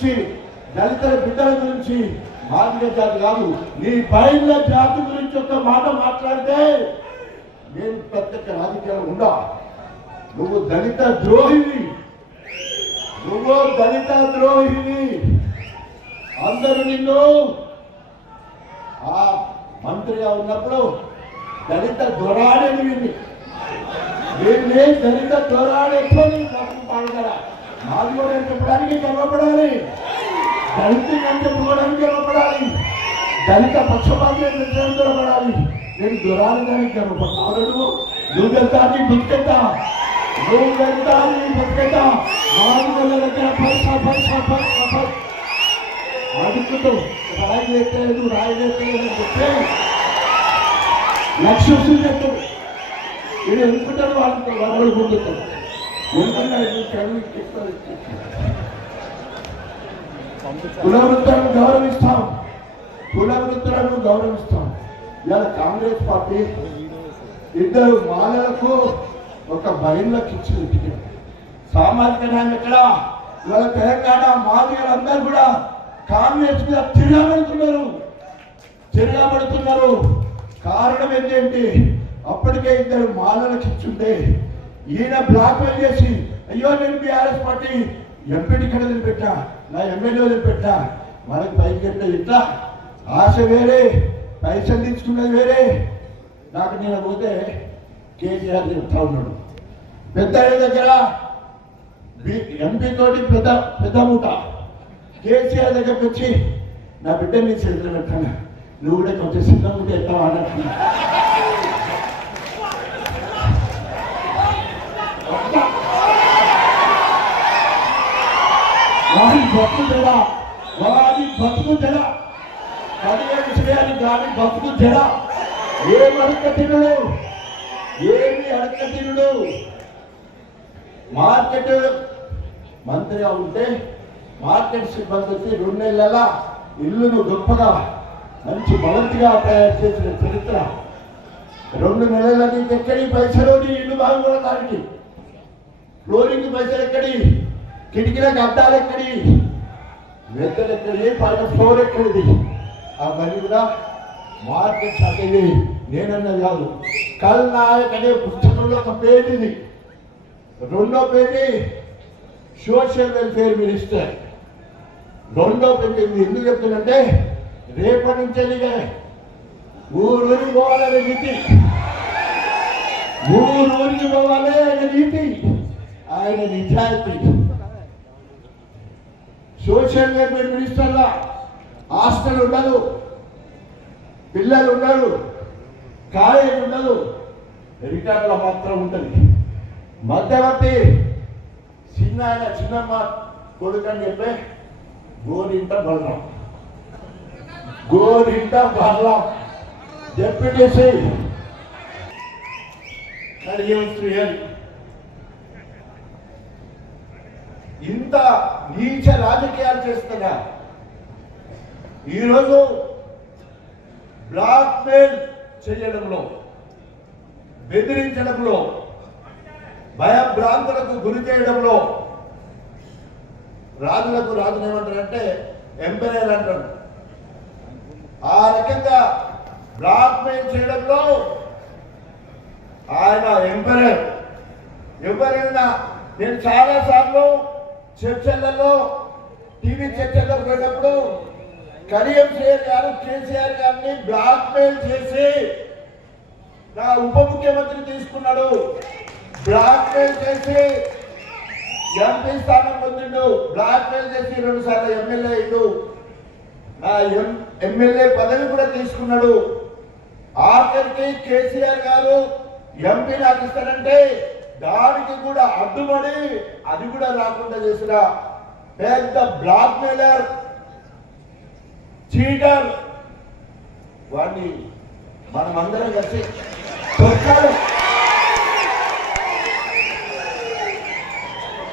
గురించి, దళితుల బిడ్డల గురించి, మాదిగ జాతి కాదు నీ బయళ్ళ జాతి గురించి ఒక మాట మాట్లాడితే నేను ప్రత్యేక రాజకీయాలు ఉండా. నువ్వు దళిత ద్రోహివి, నువ్వు దళిత ద్రోహివి. అందరూ నిన్ను ఆ మంత్రిగా ఉన్నప్పుడు దళిత దొరాడని వీడిని దళిత దొరాడెట్లో తప్పు పాడగల మాదిగోడు అని చెప్పడానికి గర్వపడాలి, దళితులు అని చెప్పుకోవడానికి గర్వపడాలి, దళిత పక్షపాతం గర్వపడాలి. నేను దొరాడడానికి గర్వపడతాడు. నువ్వు వెళ్తా నీ బతుకెత్తా, నువ్వు వెళ్తా నీ బతుకెత్తా. మాదిగోళ్ళ దగ్గర పైసా పైసా పైసా పైసా అడుగుతూ రాయి లేకపోలేదు రాయి లేకపోలేదు అని చెప్తే లక్ష్యం చెప్తాడు. వీడు ఎందుకుంటారు వాళ్ళతో వాళ్ళు పొందుతారు. కుల వృత్తులను గౌరవిస్తాం, కుల వృత్తులను గౌరవిస్తాం. ఇవాళ కాంగ్రెస్ పార్టీ ఇద్దరు మాలలకు ఒక మహిళలకు ఇచ్చిన టికెట్. సామాజిక న్యాయం ఎక్కడ? ఇవాళ తెలంగాణ మాదిగలందరూ కూడా కాంగ్రెస్ మీద తిరగబడుతున్నారు. కారణం ఏంటంటే అప్పటికే ఇద్దరు మాలలకు ఇచ్చుంటే ఈయన బ్లాక్ మెయిల్ చేసి అయ్యో నేను బీఆర్ఎస్ పార్టీ ఎంపీ టికెట్ వదిలిపెట్టా, నా ఎమ్మెల్యే వదిలిపెట్టా, మనకి పైకి చెప్పే ఇట్లా ఆశ వేరే, పైసలు తీసుకున్నది వేరే. నాకు నేను పోతే కేసీఆర్ చెప్తా ఉన్నాడు పెద్ద దగ్గర ఎంపీ తోటి పెద్ద మూట. కేసీఆర్ దగ్గరకు వచ్చి నా బిడ్డ నీ చేతులు పెట్టాను, నువ్వు కూడా కొంచెం సిద్ధం ఉంటే ఎట్లా అన్నట్టున్నా. వాడి బతుకు జడ, వాడి బతుకు జడ, కడిగే విషయాన్ని దాని బతుకు జడ. ఏమి అడకతినుడు, ఏమి అడకతినుడు. మార్కెట్ మంత్రిగా ఉంటే మార్కెట్ సిబ్బంది వచ్చి 2 నెలల ఇల్లును గొప్పగా మంచి బలంతిగా తయారు చేసిన చరిత్ర. 2 నెలల నీకు ఎక్కడి పైసలు, నీ ఇల్లు బాగుపడడానికి ఫ్లోరింగ్ పైసలు ఎక్కడి, కిటికీలకు అద్దాలు ఎక్కడి, వెద్దలు ఎక్కడి, పైన ఫ్లోర్ ఎక్కడిది. అవన్నీ కూడా మార్కెట్ అనేది నేనన్నది కాదు. కల్ నాయక్ అనే పుస్తకంలో ఒక పేజీది. 2వ పేజీ సోషల్ వెల్ఫేర్ మినిస్టర్. 2వ పేజీ ఎందుకు చెప్తుందంటే రేపటి నుంచి ఊరూరికి పోవాలనే నీతి, ఊరూరికి పోవాలి అనే నీతి, ఆయన నిజాయితీ. సోషల్ వెల్ఫేర్ మినిస్టర్లా హాస్టల్ ఉండదు, పిల్లలు ఉండరు, కాలేజ్ ఉండదు, రిటర్న్లో మాత్రం ఉంటుంది. మధ్యవర్తి చిన్నమ్మ కొడుకని చెప్పే గోరింట బలరాం, గోరింట బలరాం డిప్యూటీ ఇంత నీచ రాజకీయాలు చేస్తున్నా. ఈరోజు బ్లాక్ మెయిల్ చేయడంలో, బెదిరించడంలో, భయభ్రాంతులకు గురి చేయడంలో రాజులకు రాజులు ఏమంటారంటే ఎంపైర్ అంటారు. ఆ రకంగా బ్లాక్ మెయిల్ చేయడంలో ఆయన ఎంపైర్. ఎవరైనా నేను చాలా సార్లు చర్చలలో, టీవీ చర్చల్లో పోయినప్పుడు కడియం శ్రీహరి గారు కేసీఆర్ గారిని బ్లాక్ మెయిల్ చేసి నా ఉప ముఖ్యమంత్రి తీసుకున్నాడు, బ్లాక్ మెయిల్ చేసి ఎంపీ స్థానం పొందిండు, బ్లాక్ మెయిల్ చేసి 2 సార్లు ఎమ్మెల్యే అయ్యిండు, నా ఎమ్మెల్యే పదవి కూడా తీసుకున్నాడు. ఆఖరికి కేసీఆర్ గారు ఎంపీ నాకు ఇస్తానంటే దానికి కూడా అడ్డుపడి అది కూడా రాకుండా చేసిన పెద్ద బ్లాక్ మెయిలర్, చీటర్. వాడిని మనమందరం కలిసి